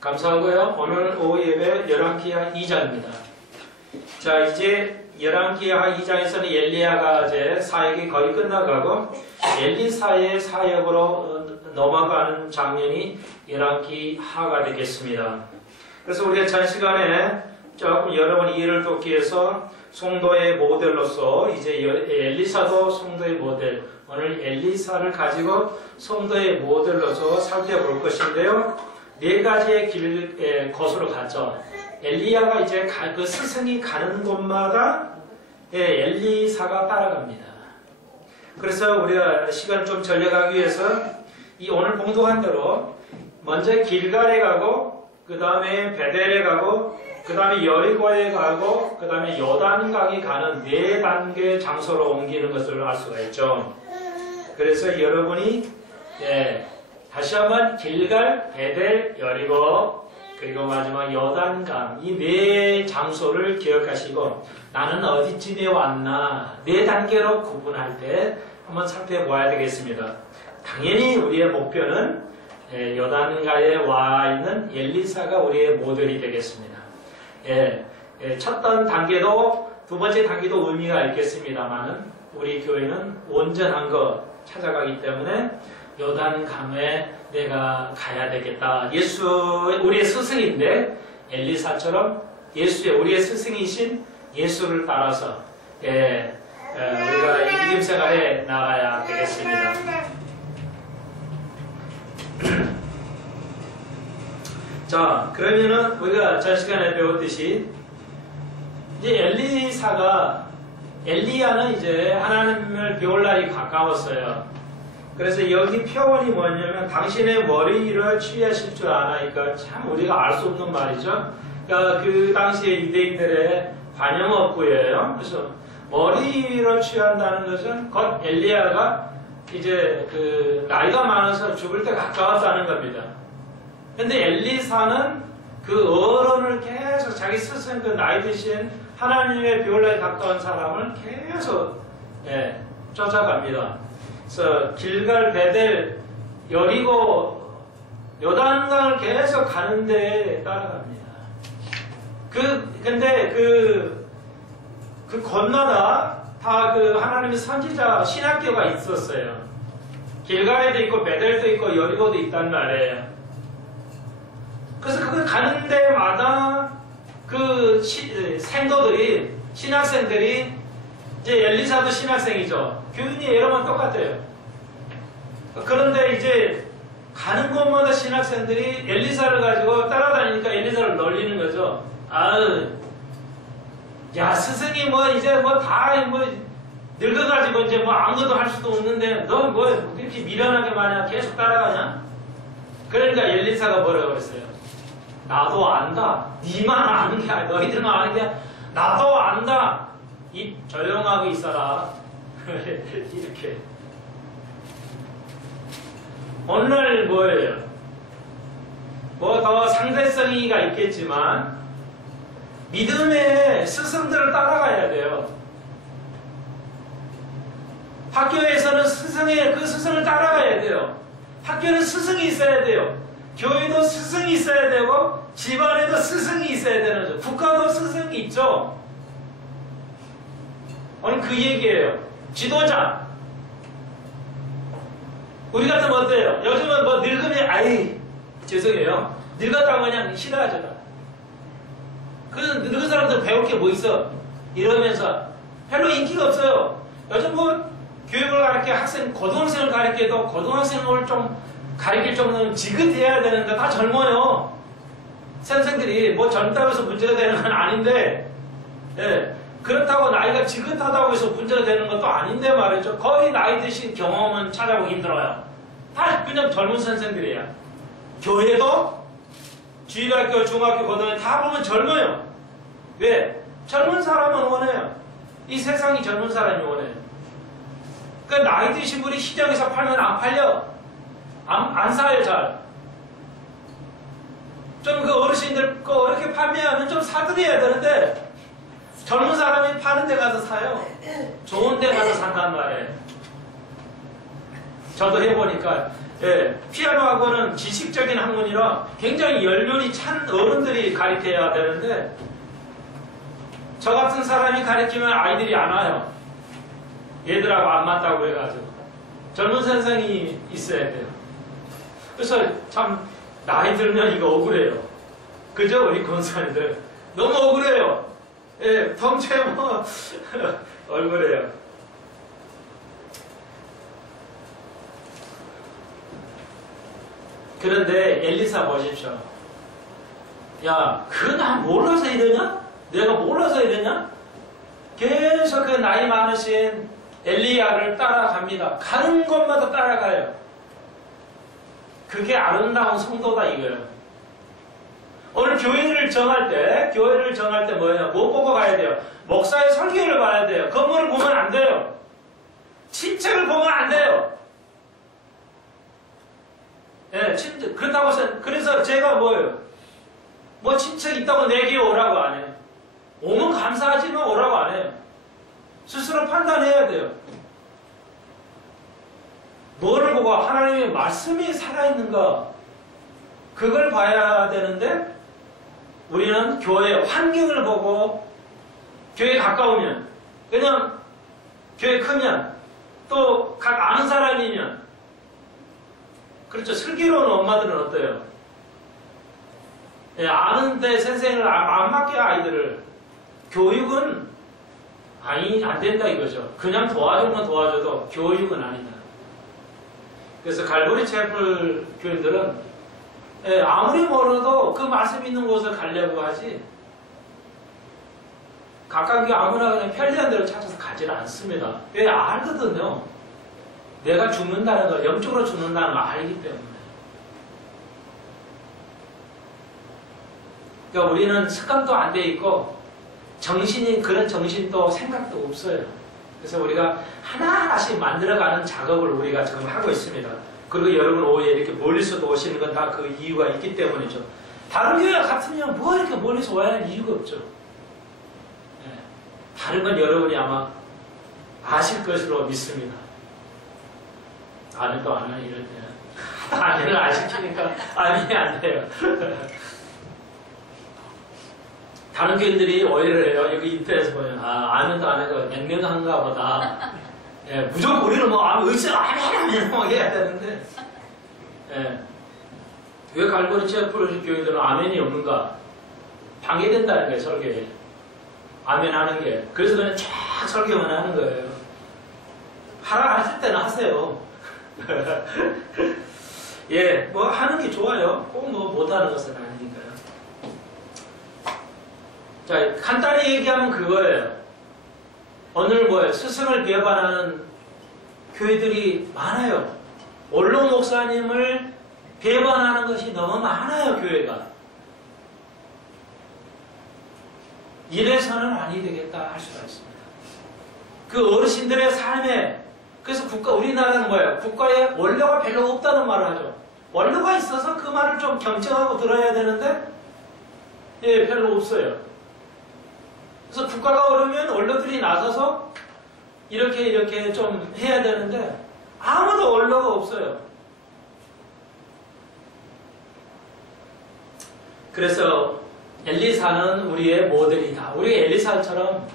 감사하고요. 오늘 오후 예배 열왕기하 2장입니다. 자, 이제 열왕기하 2장에서는 엘리야가 이제 사역이 거의 끝나가고 엘리사의 사역으로 넘어가는 장면이 열왕기하가 되겠습니다. 그래서 우리가 전 시간에 조금 여러분 이해를 돕기 위해서 성도의 모델로서 이제 엘리사도 성도의 모델, 오늘 엘리사를 가지고 성도의 모델로서 살펴볼 것인데요. 네 가지의 곳으로 갔죠. 엘리야가 이제 그 스승이 가는 곳마다 엘리사가 따라갑니다. 그래서 우리가 시간을 좀 절약하기 위해서 이 오늘 봉독한 대로 먼저 길갈에 가고 그 다음에 베델에 가고 그 다음에 여리고에 가고 그 다음에 요단강에 가는 네 단계 장소로 옮기는 것을 알 수가 있죠. 그래서 여러분이 다시 한번 길갈, 베델, 여리고 그리고 마지막 요단강 이 네 장소를 기억하시고 나는 어디쯤에 왔나 네 단계로 구분할 때 한번 살펴보아야 되겠습니다. 당연히 우리의 목표는 요단강에 와 있는 엘리사가 우리의 모델이 되겠습니다. 첫 단계도 두 번째 단계도 의미가 있겠습니다만은 우리 교회는 온전한 거 찾아가기 때문에 요단강에 내가 가야 되겠다. 우리의 스승인데 엘리사처럼 우리의 스승이신 예수를 따라서 우리가 믿음 생활에 나가야 되겠습니다. 자, 그러면은 우리가 전 시간에 배웠듯이 이제 엘리야는 이제 하나님을 배울 날이 가까웠어요. 그래서 여기 표현이 뭐냐면 당신의 머리를 취하실 줄 아나니까 참 우리가 알 수 없는 말이죠. 그러니까 그 당시에 유대인들의 관용어구예요. 그래서 머리를 취한다는 것은 곧 엘리야가 이제 그 나이가 많아서 죽을 때 가까웠다는 겁니다. 근데 엘리사는 그 어른을 계속 자기 스승 그 나이 드신 하나님의 비올라에 가까운 사람을 계속 쫓아갑니다. 그래서 길갈, 베델, 여리고, 요단강을 계속 가는데 따라갑니다. 근데 그 곳마다 다 그 하나님의 선지자 신학교가 있었어요. 길갈에도 있고, 베델도 있고, 여리고도 있단 말이에요. 그래서 그걸 가는 데마다 그 생도들이, 신학생들이, 이제 엘리사도 신학생이죠. 교훈이 여러 번 똑같아요. 그런데 이제 가는 곳마다 신학생들이 엘리사를 가지고 따라다니니까 엘리사를 놀리는 거죠. 야, 스승이 이제 다 늙어가지고 이제 아무것도 할 수도 없는데 너 이렇게 미련하게 마냥 계속 따라가냐? 그러니까 엘리사가 뭐라고 그랬어요? 나도 안다. 니만 아는 게 아니야. 너희들만 아는 게 아니야. 나도 안다. 입 조용하고 있어라. 이렇게. 오늘 뭐예요? 더 상대성이가 있겠지만 믿음의 스승들을 따라가야 돼요. 학교에서는 그 스승을 따라가야 돼요. 학교는 스승이 있어야 돼요. 교회도 스승이 있어야 되고 집안에도 스승이 있어야 되는 거죠. 국가도 스승이 있죠. 오늘 그 얘기예요. 지도자. 우리 같으면 어때요? 요즘은 늙으면 죄송해요. 늙었다고 그냥 싫어하잖아. 그 늙은 사람들 배울 게 뭐 있어? 이러면서 별로 인기가 없어요. 요즘 교육을 가르쳐 고등학생을 가르쳐도 고등학생을 좀 가르칠 정도는 지긋해야 되는데 다 젊어요. 선생들이 젊다고 해서 문제가 되는 건 아닌데 그렇다고 나이가 지긋하다고 해서 문제가 되는 것도 아닌데 말이죠. 거의 나이 드신 경험은 찾아보기 힘들어요. 다 그냥 젊은 선생들이에요. 교회도 주일학교, 중학교, 고등학교 다 보면 젊어요. 왜? 젊은 사람은 원해요. 이 세상이 젊은 사람이 원해요. 그러니까 나이 드신 분이 시장에서 팔면 안 팔려. 안 사요, 잘. 좀 그 어르신들 거 이렇게 판매하면 좀 사드려야 되는데 젊은 사람이 파는 데 가서 사요. 좋은 데 가서 산단 말이에요. 저도 해보니까 예, 피아노 학원은 지식적인 학문이라 굉장히 연륜이 찬 어른들이 가르쳐야 되는데 저 같은 사람이 가르치면 아이들이 안 와요. 얘들하고 안 맞다고 해가지고 젊은 선생이 있어야 돼요. 그래서 참 나이 들면 이거 억울해요. 그죠? 우리 권사님들 너무 억울해요. 예, 덩치에 뭐 억울해요. 그런데 엘리사 보십시오. 야, 그 나 몰라서 이러냐? 내가 몰라서 이러냐? 계속 그 나이 많으신 엘리야를 따라갑니다. 가는 곳마다 따라가요. 그게 아름다운 성도다 이거예요. 오늘 교회를 정할 때 뭐예요? 뭐 보고 가야 돼요? 목사의 설교를 봐야 돼요. 건물을 보면 안 돼요. 친척을 보면 안 돼요. 예, 그렇다고 해서, 그래서 제가 뭐예요? 뭐 친척 있다고 내게 오라고 안 해요. 오면 감사하지만 오라고 안 해요. 스스로 판단해야 돼요. 뭐를 보고 하나님의 말씀이 살아있는가? 그걸 봐야 되는데, 우리는 교회 환경을 보고, 교회 가까우면, 그냥 교회 크면, 또 각 아는 사람이면, 그렇죠. 슬기로운 엄마들은 어때요? 예, 아는데 선생을 안 맡겨 아이들을. 교육은 안 된다 이거죠. 그냥 도와주면 도와줘도 교육은 아니다. 그래서 갈보리 채플 교인들은 예, 아무리 멀어도 그 말씀 있는 곳을 가려고 하지 가까운 아무나 그냥 편리한 데를 찾아서 가지는 않습니다. 왜 알거든요. 내가 죽는다는 걸, 영적으로 죽는다는 걸 알기 때문에. 그러니까 우리는 습관도 안 돼 있고 정신이 그런 정신도 생각도 없어요. 그래서 우리가 하나하나씩 만들어가는 작업을 우리가 지금 하고 있습니다. 그리고 여러분 오후에 이렇게 멀리서도 오시는 건 다 그 이유가 있기 때문이죠. 다른 교회 같으면 뭐 이렇게 멀리서 와야 할 이유가 없죠. 네. 다른 건 여러분이 아마 아실 것으로 믿습니다. 아는 거 안 하는 이럴 때는 아니를 안 시키니까 아니 안 돼요. 다른 교인들이 오해를 해요. 여기 인터넷에서 보면 아면도 안 해도 냉랭한가 보다. 예, 무조건 우리는 뭐 의심 아멘 뭐 해야 되는데 예. 왜 갈보리 체프로식 교인들은 아멘이 없는가? 방해된다는 거예요. 설교에. 아멘 하는 게. 그래서 그냥 쫙 설교만 하는 거예요. 하라 하실 때는 하세요. 예, 뭐 하는 게 좋아요. 꼭 뭐 못하는 것은 아니니까요. 자, 간단히 얘기하면 그거예요. 오늘 뭐예요? 스승을 배반하는 교회들이 많아요. 원로 목사님을 배반하는 것이 너무 많아요, 교회가. 이래서는 아니 되겠다 할 수가 있습니다. 그 어르신들의 삶에, 그래서 우리나라는 뭐예요? 국가에 원료가 별로 없다는 말을 하죠. 원료가 있어서 그 말을 좀 경청하고 들어야 되는데, 예, 별로 없어요. 그래서 국가가 오르면 원로들이 나서서 이렇게 좀 해야 되는데 아무도 원로가 없어요. 그래서 엘리사는 우리의 모델이다. 우리 엘리사처럼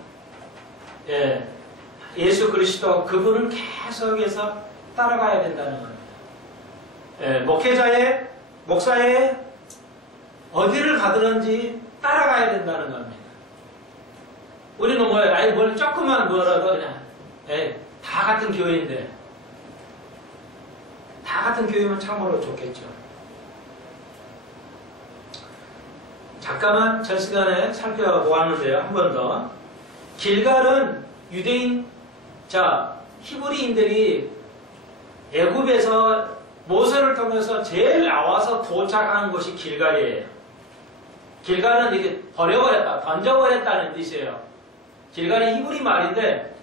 예수 그리스도 그분은 계속해서 따라가야 된다는 겁니다. 목사의 어디를 가든지 따라가야 된다는 겁니다. 우리는 뭐예요? 아니, 뭘 조금만 뭐라도 그냥, 다 같은 교회인데, 다 같은 교회면 참으로 좋겠죠. 잠깐만 전 시간에 살펴보았는데요. 한 번 더. 길갈은 유대인, 히브리인들이 애굽에서 모세를 통해서 제일 나와서 도착하는 곳이 길갈이에요. 길갈은 이렇게 버려버렸다, 던져버렸다는 뜻이에요. 길갈이 히브리 말인데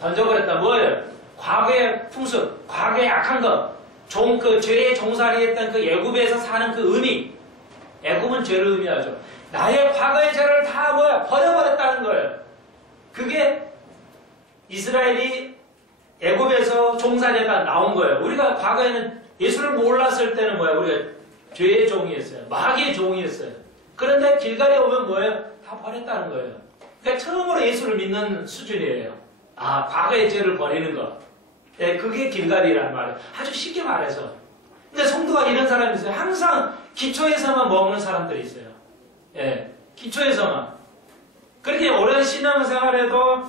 던져버렸다. 뭐예요? 과거의 풍습, 과거의 악한 것, 죄의 종살이 했던 그 애굽에서 사는 그 의미. 애굽은 죄를 의미하죠. 나의 과거의 죄를 다 버려버렸다는 거예요. 그게 이스라엘이 애굽에서 종살이하다 나온 거예요. 우리가 과거에는 예수를 몰랐을 때는 뭐야? 우리가 죄의 종이었어요. 마귀의 종이었어요. 그런데 길갈에 오면 뭐예요? 다 버렸다는 거예요. 그러니까 처음으로 예수를 믿는 수준이에요. 아, 과거의 죄를 버리는 것. 예, 그게 길갈이라는 말이에요. 아주 쉽게 말해서. 근데 성도가 이런 사람이 있어요. 항상 기초에서만 머무는 사람들이 있어요. 예, 기초에서만. 그렇게 오랜 신앙생활에도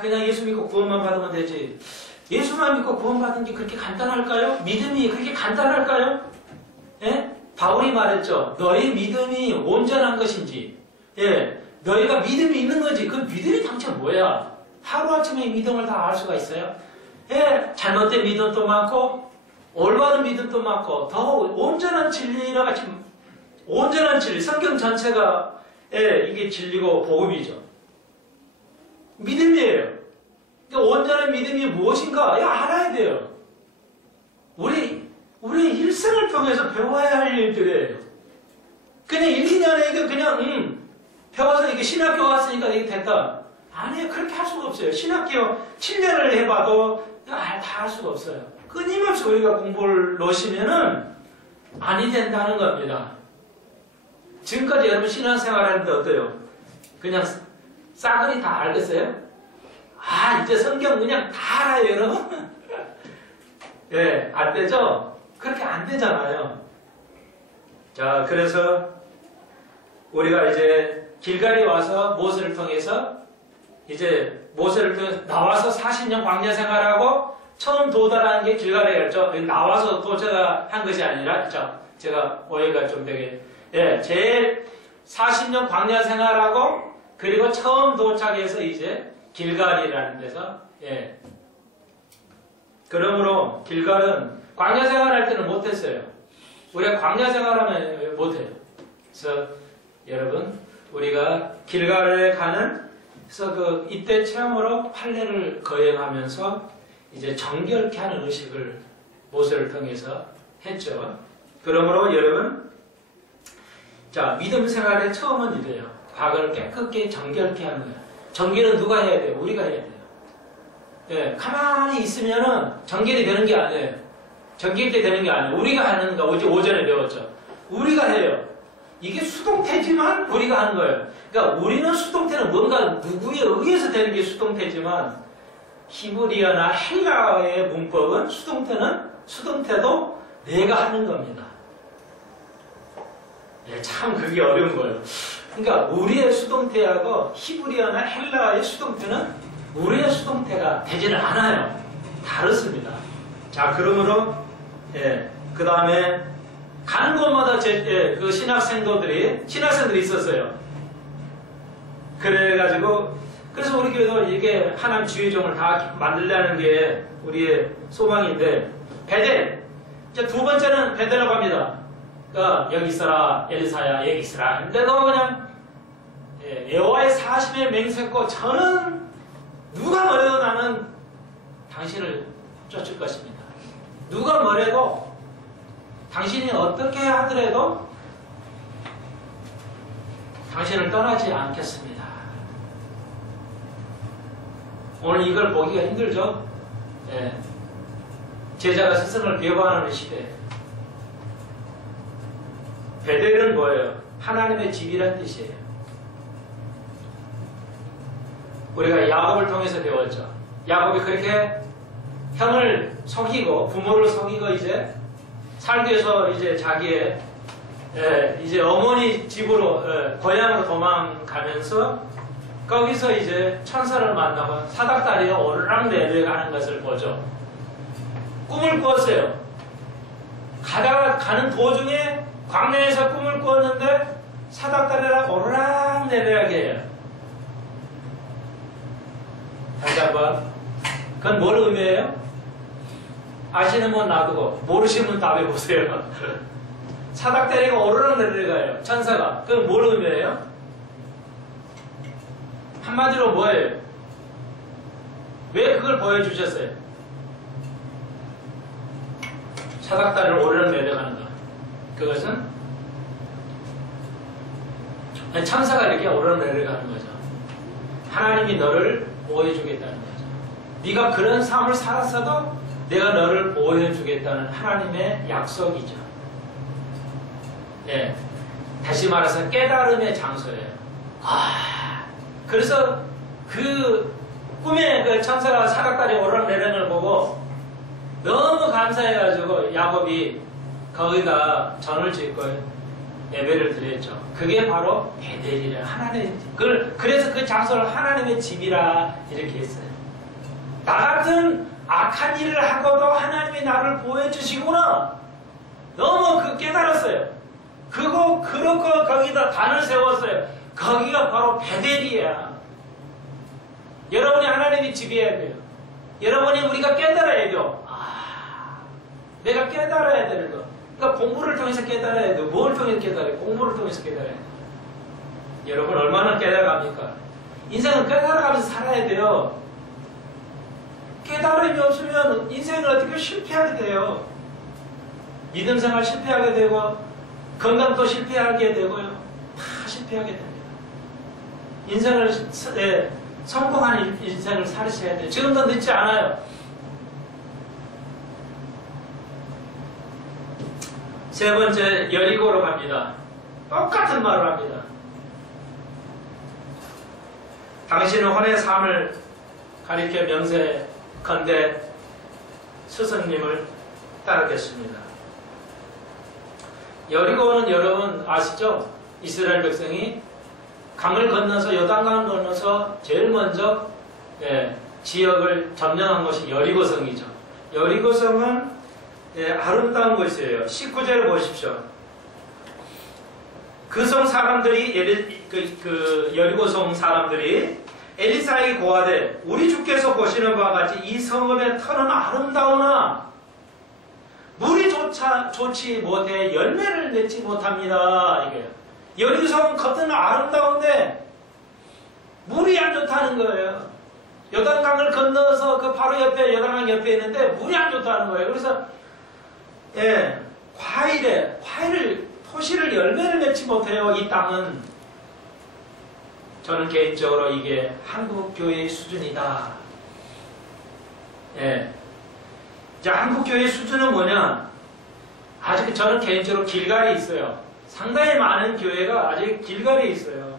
그냥 예수 믿고 구원만 받으면 되지. 예수만 믿고 구원받은 게 그렇게 간단할까요? 믿음이 그렇게 간단할까요? 예? 바울이 말했죠. 너희 믿음이 온전한 것인지, 예, 너희가 믿음이 있는 거지. 그 믿음이 당최 뭐야? 하루아침에 믿음을 다 알 수가 있어요? 예, 잘못된 믿음도 많고, 올바른 믿음도 많고, 더 온전한 진리라 같이, 온전한 진리, 성경 전체가, 예, 이게 진리고 복음이죠. 믿음이에요. 그러니까 온전한 믿음이 무엇인가? 이거 알아야 돼요. 우리 일생을 통해서 배워야 할 일들이에요. 그냥 1, 2년에 이거 그냥, 배워서 이게 신학교 갔으니까 이게 됐다. 아니에요. 그렇게 할 수가 없어요. 신학교 7년을 해봐도 다 할 수가 없어요. 끊임없이 우리가 공부를 놓으시면은 아니 된다는 겁니다. 지금까지 여러분 신앙생활 하는데 어때요? 그냥 싸그리 다 알겠어요? 이제 성경 그냥 다 알아요, 여러분? 예, 안 되죠? 그렇게 안 되잖아요. 자, 그래서 우리가 이제 길갈이 와서 모세를 통해서 이제 모세를 통해서 나와서 40년 광야 생활하고 처음 도달하는 게 길갈이었죠. 나와서 도착한 것이 아니라, 제가 오해가 좀 되게, 예, 제일 40년 광야 생활하고 그리고 처음 도착해서 이제 길갈이라는 데서, 예. 그러므로 길갈은 광야 생활할 때는 못했어요. 우리가 광야 생활하면 못해요. 그래서 여러분, 우리가 길갈에 가는, 그래서 이때 체험으로 판례를 거행하면서 이제 정결케 하는 의식을 모세를 통해서 했죠. 그러므로 여러분, 자, 믿음 생활의 처음은 이래요. 과거를 깨끗게 정결케 하는 거예요. 정결은 누가 해야 돼요? 우리가 해야 돼요. 예, 가만히 있으면은 정결이 되는 게 아니에요. 정결이 되는 게 아니에요. 우리가 하는 거, 어제 오전에 배웠죠. 우리가 해요. 이게 수동태지만 우리가 하는 거예요. 그러니까 우리는 수동태는 뭔가 누구에 의해서 되는 게 수동태지만 히브리어나 헬라어의 문법은 수동태도 내가 하는 겁니다. 예, 참 그게 어려운 거예요. 그러니까 우리의 수동태하고 히브리어나 헬라어의 수동태는 우리의 수동태가 되지는 않아요. 다르습니다. 자, 그러므로 그 다음에 가는 곳마다 그 신학생들이 있었어요. 그래가지고 그래서 우리 교회도 이게 하나님 지휘종을 다 만들려는 게 우리의 소망인데 베델. 이제 두 번째는 베델이라고 합니다. 그러니까 여기 있어라 엘리사야 여기 있어라. 근데도 그냥 여호와의 사심에 맹세했고 저는 누가 뭐래도 나는 당신을 쫓을 것입니다. 누가 뭐래도 당신이 어떻게 하더라도 당신을 떠나지 않겠습니다. 오늘 이걸 보기가 힘들죠? 예. 제자가 스승을 비호하는 시대. 베델은 뭐예요? 하나님의 집이란 뜻이에요. 우리가 야곱을 통해서 배웠죠. 야곱이 그렇게 형을 속이고 부모를 속이고 이제 살기 위해서 이제 자기의 이제 어머니 집으로 고향으로 도망가면서 거기서 이제 천사를 만나고 사닥다리에 오르락 내려가는 것을 보죠. 꿈을 꾸었어요. 가는 도중에 광야에서 꿈을 꾸었는데 사닥다리라 오르락 내려가게 해요. 다시 한번. 그건 뭘 의미해요? 아시는 분 놔두고 모르시는 분 답해보세요. 사닥다리가 오르락 내려가요. 천사가. 그건 뭘 의미해요? 한마디로 뭐예요? 왜 그걸 보여주셨어요? 사닥다리를 오르락 내려가는 것. 그것은 천사가 이렇게 오르락 내려가는 거죠. 하나님이 너를 보여주겠다는 거죠. 네가 그런 삶을 살았어도 내가 너를 보호해 주겠다는 하나님의 약속이죠. 예. 다시 말해서 깨달음의 장소예요. 그래서 그 꿈에 그 천사가 사각다리 오르내리는 걸 보고 너무 감사해가지고 야곱이 거기다 전을 짓고 예배를 드렸죠. 그게 바로 베델이라 하나님. 그래서 그 장소를 하나님의 집이라 이렇게 했어요. 나 같은 악한 일을 하고도 하나님이 나를 보호해 주시구나. 너무 깨달았어요. 그러고 거기다 단을 세웠어요. 거기가 바로 베델이야. 여러분이 하나님이 집이어야 돼요. 여러분이 우리가 깨달아야 돼요. 내가 깨달아야 되는 거. 그러니까 공부를 통해서 깨달아야 돼요. 뭘 통해서 깨달아요? 공부를 통해서 깨달아야 돼요. 여러분 얼마나 깨달아갑니까? 인생은 깨달아가면서 살아야 돼요. 깨달음이 없으면 인생을 어떻게 실패하게 돼요. 믿음 생활 실패하게 되고 건강도 실패하게 되고요. 다 실패하게 됩니다. 인생을 성공한 인생을 살으셔야 돼요. 지금도 늦지 않아요. 세 번째 여리고로 갑니다. 똑같은 말을 합니다. 당신은 혼의 삶을 가리켜 명세컨대 스승님을 따르겠습니다. 여리고는 여러분 아시죠? 이스라엘 백성이 강을 건너서 요단강을 건너서 제일 먼저 지역을 점령한 것이 여리고성이죠. 여리고성은 아름다운 곳이에요. 19절을 보십시오. 그 성 사람들이 여리고성 사람들이 엘리사에게 고하되 우리 주께서 보시는 바와 같이 이 성읍의 터는 아름다우나 물이 좋지 못해 열매를 맺지 못합니다. 이게요. 여리고성은 겉은 아름다운데 물이 안 좋다는 거예요. 요단강을 건너서 그 바로 옆에 요단강 옆에 있는데 물이 안 좋다는 거예요. 그래서 토시를 열매를 맺지 못해요. 이 땅은. 저는 개인적으로 이게 한국 교회의 수준이다. 자, 한국 교회의 수준은 뭐냐? 아직 저는 개인적으로 길갈이 있어요. 상당히 많은 교회가 아직 길갈이 있어요.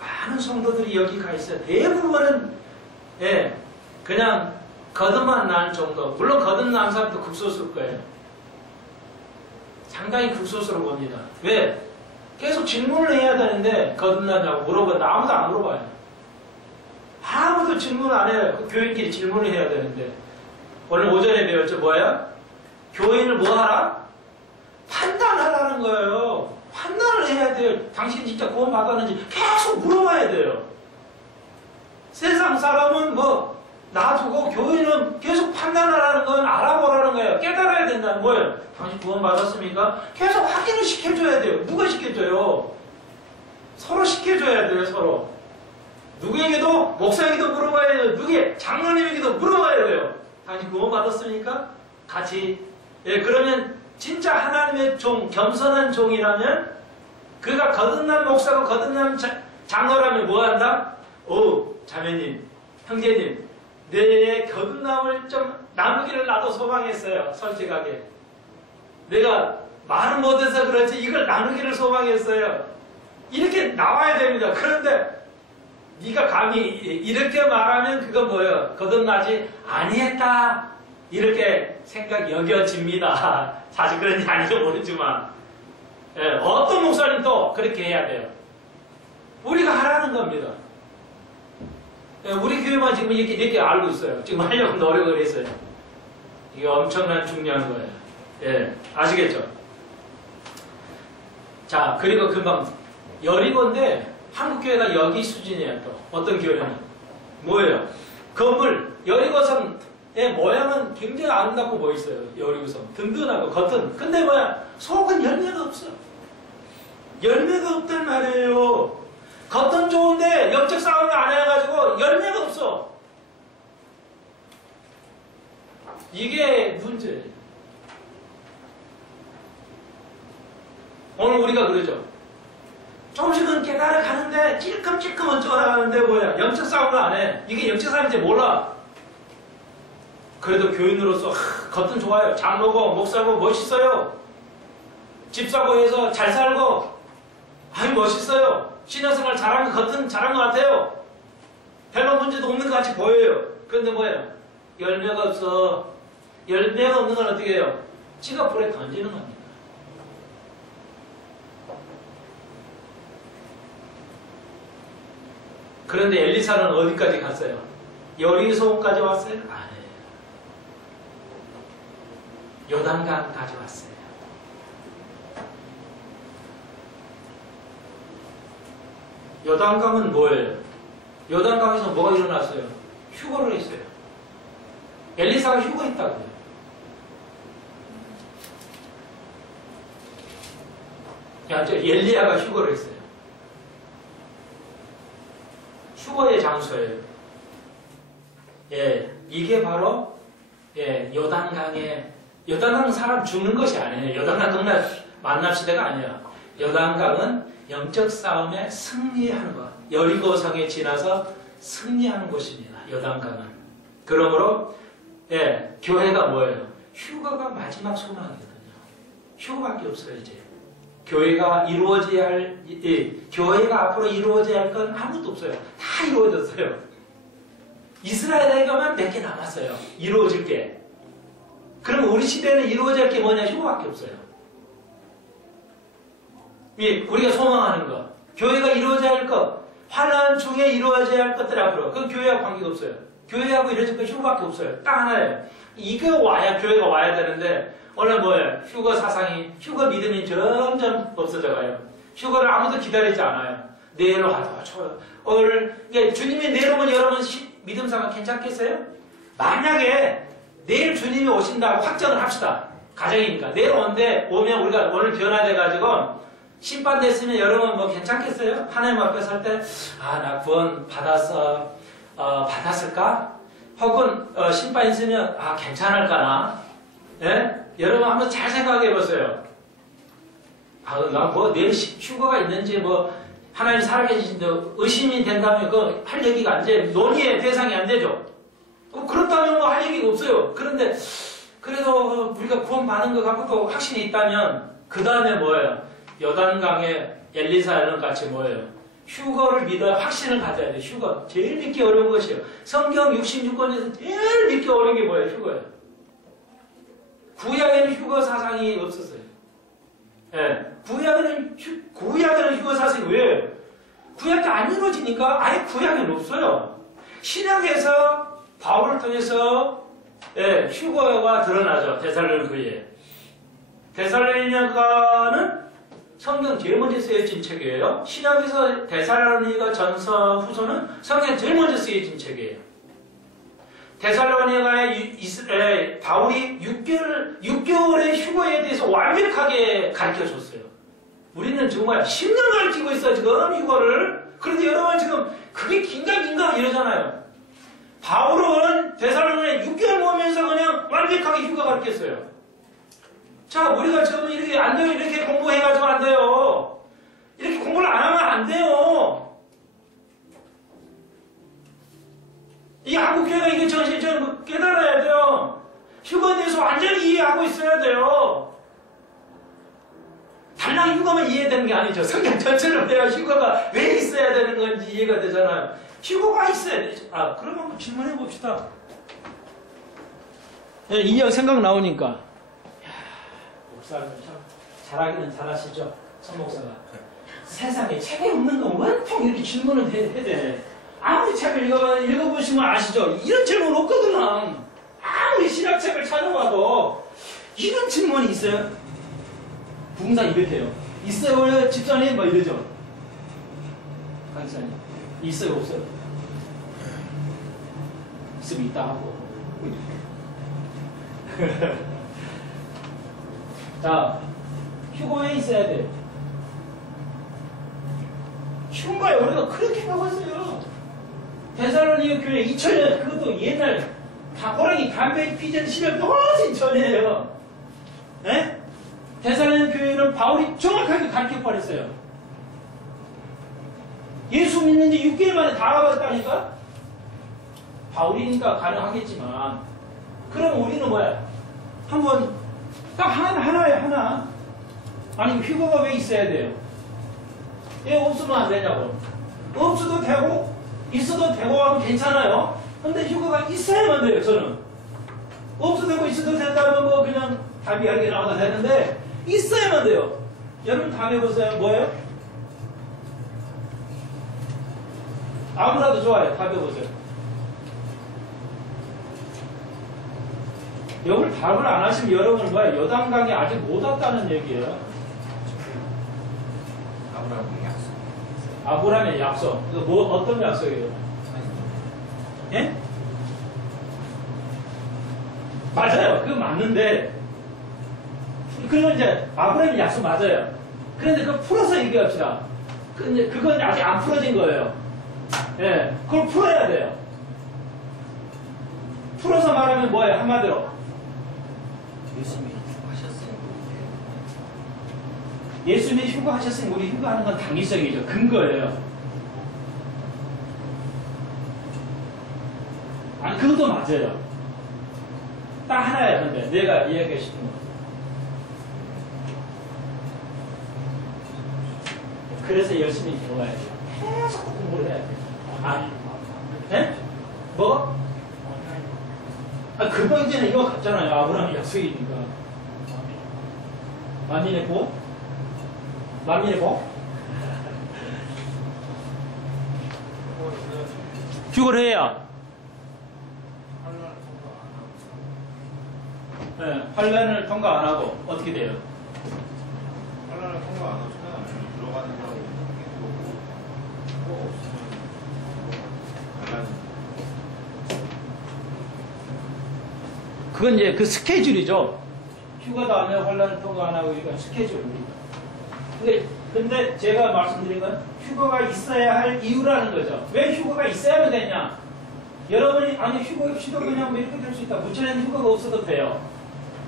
많은 성도들이 여기 가 있어요. 대부분은 그냥 거듭만 난 정도. 물론 거듭난 사람도 극소수일 거예요. 상당히 극소수로 봅니다. 왜? 계속 질문을 해야 되는데 거듭났냐고 물어보는데 아무도 안 물어봐요. 아무도 질문 안 해요. 그 교인끼리 질문을 해야 되는데. 오늘 오전에 배웠죠. 뭐야? 교인을 뭐 하라? 판단하라는 거예요. 판단을 해야 돼요. 당신 진짜 구원 받았는지 계속 물어봐야 돼요. 세상 사람은 뭐 놔두고 교인은 계속 판단하라는 건 알아보라는 거예요. 깨달아야 된다는 거예요. 당신 구원 받았습니까? 계속 확인을 시켜줘야 돼요. 누가 시켜줘요? 서로 시켜줘야 돼요. 서로. 누구에게도 목사에게도 물어봐야 돼요. 누구에 장로님에게도 물어봐야 돼요. 당신 구원 받았습니까? 같이. 그러면 진짜 하나님의 종, 겸손한 종이라면 그가 거듭난 목사고 거듭난 장로라면 뭐 한다? 자매님, 형제님, 내 거듭남을 좀 나누기를 나도 소망했어요. 솔직하게. 내가 말을 못해서 그렇지 이걸 나누기를 소망했어요. 이렇게 나와야 됩니다. 그런데 네가 감히 이렇게 말하면 그건 뭐예요? 거듭나지 아니했다. 이렇게 여겨집니다. 사실 그런지 아닌지 모르지만 어떤 목사님도 그렇게 해야 돼요. 우리가 하라는 겁니다. 우리 교회만 지금 이렇게 알고 있어요. 지금 하려고 노력을 했어요. 이게 엄청난 중요한 거예요. 아시겠죠? 자, 그리고 금방 여리고인데 한국 교회가 여기 수준이에요. 또 어떤 교회는 뭐예요? 건물 여리고성의 모양은 굉장히 아름답고 멋있어요. 여리고성 든든하고 겉은. 근데 뭐야? 속은 열매가 없어. 열매가 없단 말이에요. 겉은 좋은데 영적 싸움을 안 해가지고 열매가 없어. 이게 문제예요. 오늘 우리가 그러죠. 조금씩은 깨달아 가는데 찔끔찔끔은 쪄나가는데 뭐야? 영적 싸움을 안 해. 이게 영적 싸움인지 몰라. 그래도 교인으로서 겉은 좋아요. 장로고 목사고 멋있어요. 집 사고 해서 잘 살고 아유 멋있어요. 신앙생활 잘한 거 겉은 잘한 것 같아요. 별로 문제도 없는 것 같이 보여요. 그런데 뭐예요? 열매가 없어. 열매가 없는 건 어떻게 해요? 지가 불에 던지는 겁니다. 그런데 엘리사는 어디까지 갔어요? 여리소까지 왔어요? 아니에요. 요단강까지 왔어요. 요단강은 뭐예요? 요단강에서 뭐가 일어났어요? 휴거를 했어요. 엘리사가 휴거했다고요. 엘리야가 휴거를 했어요. 휴거의 장소예요. 예, 이게 바로 요단강 사람 죽는 것이 아니에요. 요단강 정말 만납시대가 아니에요. 요단강은 영적 싸움에 승리하는 것. 여리고성에 지나서 승리하는 곳입니다. 요단강은. 그러므로 교회가 뭐예요? 휴거가 마지막 소망이거든요. 휴거밖에 없어요 이제. 교회가 이루어져야 할, 교회가 앞으로 이루어져야 할 건 아무것도 없어요. 다 이루어졌어요. 이스라엘에게만 몇 개 남았어요. 이루어질 게. 그럼 우리 시대는 이루어질 게 뭐냐? 휴거밖에 없어요. 우리가 소망하는 것, 교회가 이루어져야 할 것, 환난 중에 이루어져야 할 것들 앞으로. 그건 교회하고 관계가 없어요. 교회하고 이루어질 건 휴거밖에 없어요. 딱 하나예요. 이거 와야, 교회가 와야 되는데, 오늘 뭐예요? 휴거 사상이, 휴거 믿음이 점점 없어져 가요. 휴거를 아무도 기다리지 않아요. 내일 와도 오늘, 주님이 내일 오면 여러분 믿음 상황 괜찮겠어요? 만약에 내일 주님이 오신다고 확정을 합시다. 가정이니까. 내일 오면 우리가 오늘 변화돼가지고 심판됐으면 여러분 뭐 괜찮겠어요? 하나님 앞에 설 때, 나 구원 받았을까? 혹은, 심판 있으면, 괜찮을까나? 예? 여러분 한번 잘 생각해 보세요. 나 내일 휴거가 있는지 하나님 살아계신데 의심이 된다면 할 얘기가 안 돼. 논의의 대상이 안 되죠. 그렇다면 할 얘기가 없어요. 그런데 그래도 우리가 구원받은 것 갖고도 확신이 있다면 그 다음에 뭐예요? 요단강에 엘리사랑 같이 뭐예요? 휴거를 믿어야 확신을 가져야 돼요. 휴거. 제일 믿기 어려운 것이에요. 성경 66권에서 제일 믿기 어려운 게 뭐예요? 휴거예요. 구약에는 휴거 사상이 없었어요. 구약에는 휴거 사상이 왜요? 구약이 안 이루어지니까 아예 구약에는 없어요. 신약에서 바울을 통해서 휴거가 드러나죠. 데살로니가에. 데살로니가는 성경 제일 먼저 쓰여진 책이에요. 신약에서 데살로니가 전서 후서는 성경 제일 먼저 쓰여진 책이에요. 데살로니가의 바울이 6개월의 휴거에 대해서 완벽하게 가르쳐줬어요. 우리는 정말 10년 가르치고 있어요, 지금 휴거를. 그런데 여러분 지금 그게 긴가 이러잖아요. 바울은 데살로니가에 6개월 모으면서 그냥 완벽하게 휴거 가르쳤어요. 자, 우리가 지금 이렇게 안 돼요. 이렇게 공부해가지고 안 돼요. 이렇게 공부를 안 하면 안 돼요. 이 한국교회가 이게 정신 깨달아야 돼요. 휴거에 대해서 완전히 이해하고 있어야 돼요. 단랑 휴거만 이해되는 게 아니죠. 성경 전체를 해야 휴거가 왜 있어야 되는 건지 이해가 되잖아요. 휴거가 있어야 되죠. 그럼 한번 질문해 봅시다. 이 생각 나오니까. 목사님 참 잘하기는 잘하시죠. 천 목사가. 세상에 책이 없는 건 원통 이렇게 질문을 해야 돼. 아무리 책을 읽어보시면 아시죠? 이런 질문 없거든. 아무리 신학책을 찾아봐도 이런 질문이 있어요. 부흥사 200회요. 있어요? 집사님? 이러죠. 강사님. 있어요? 없어요? 있으면 있다 하고. 자, 휴거에 있어야 돼요. 휴거에 우리가 그렇게 하고 있어요. 데살로니가 교회 2000년, 그것도 옛날 호랑이 담배 피던 시절 훨씬 전이에요. 네? 데살로니가 교회는 바울이 정확하게 가르쳐버렸어요. 예수 믿는 지 6개월 만에 다 가버렸다니까? 바울이니까 가능하겠지만, 그럼 우리는 뭐야? 한번, 딱 하나야, 하나. 아니, 휴가가 왜 있어야 돼요? 왜 없으면 안 되냐고. 없어도 되고, 있어도 되고 하면 괜찮아요. 근데 휴가가 있어야만 돼요, 저는. 없어도 되고, 있어도 된다면 뭐, 그냥 답이 여러 개 나와도 되는데, 있어야만 돼요. 여러분 답 해보세요. 뭐예요? 아무라도 좋아요. 답 해보세요. 여러분 답을 안 하시면 여러분은 뭐야? 여당 강의 아직 못 왔다는 얘기예요. 아브라함의 약속. 아브라함의 약속. 이거 뭐 어떤 약속이에요? 예? 맞아요. 그거 맞는데 그러면 이제 아브라함의 약속 맞아요. 그런데 그거 풀어서 얘기합시다. 근데 그건 아직 안 풀어진 거예요. 예, 그걸 풀어야 돼요. 풀어서 말하면 뭐예요? 한마디로 예수님이 하셨어요. 예수님이 휴가하셨으니 우리 휴가하는 건 당위성이죠. 근거예요. 아니 그것도 맞아요. 딱 하나야. 근데 내가 이야기하고 싶은 거. 그래서 열심히 배워야 돼요. 계속 공부를 해야 돼요. 아, 네? 뭐? 아, 금방 전에 이거 갔잖아요. 아브라함이 약속이니까. 만민의 복? 만민의 복? 휴가를 해야. 네, 환란을 통과 안 하고 어떻게 돼요? 환란을 통과 안 하고 천연 안에 들어가는 거라고 생각해도 뭐 없으면 환란. 그건 이제 그 스케줄이죠. 휴가도 안 하고 환란을 통과 안 하고 이건 스케줄입니다. 근데 제가 말씀드린 건 휴가가 있어야 할 이유라는 거죠. 왜 휴가가 있어야만 되냐? 여러분이 아니 휴가 없이도 그냥 뭐 이렇게 될 수 있다. 무철에는 휴가가 없어도 돼요.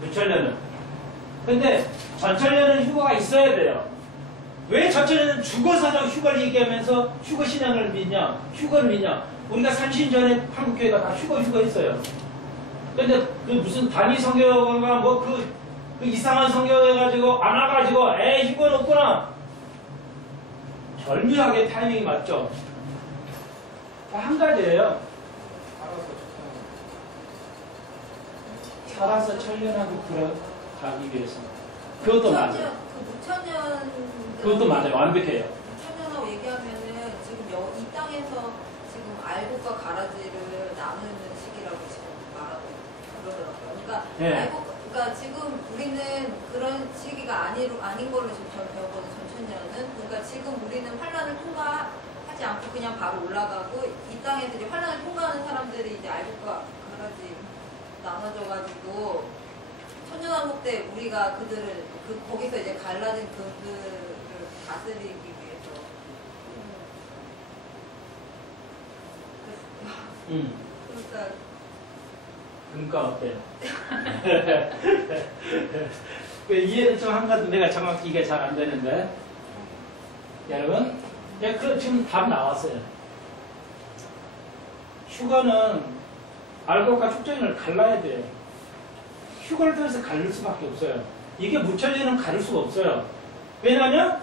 무철에는. 근데 전철에는 휴가가 있어야 돼요. 왜 전철에는 죽어서도 휴가를 얘기하면서 휴가 신앙을 믿냐? 휴가를 믿냐? 우리가 30년 전에 한국교회가 다 휴가 했어요. 근데 그 무슨 단위 성교가 뭐 그 이상한 성교 해가지고 안 와가지고 에이 휴가는 없구나. 절묘하게 타이밍이 맞죠? 한 가지예요. 살아서 천년하고 들어가기 위해서. 그것도 맞아요. 그것도 맞아요. 완벽해요. 무천년하고 얘기하면은 지금 이 땅에서 지금 알곡과 가라지를 나누는 시기라고 지금 말하고 그러더라고요. 그러니까 네. 그러니까 지금 우리는 그런 시기가 아닌 걸로 지금 전 배웠거든요. 전천년은. 그러니까 지금 우리는 환란을 통과하지 않고 그냥 바로 올라가고 이 땅에서 이제 환란을 통과하는 사람들이 이제 알곡과 가라지 나눠져가지고 천년왕국 때 우리가 그들을 거기서 이제 갈라진 그들을 다스리기 위해서. 그러니까 어때요? 이해는 좀 한 가지 내가 정확히 이게 잘 안 되는데 여러분, 그 지금 답 나왔어요. 휴가는 알곡과 축전을 갈라야 돼요. 휴가를 통해서 가를 수밖에 없어요. 이게 무천년은 가를 수가 없어요. 왜냐하면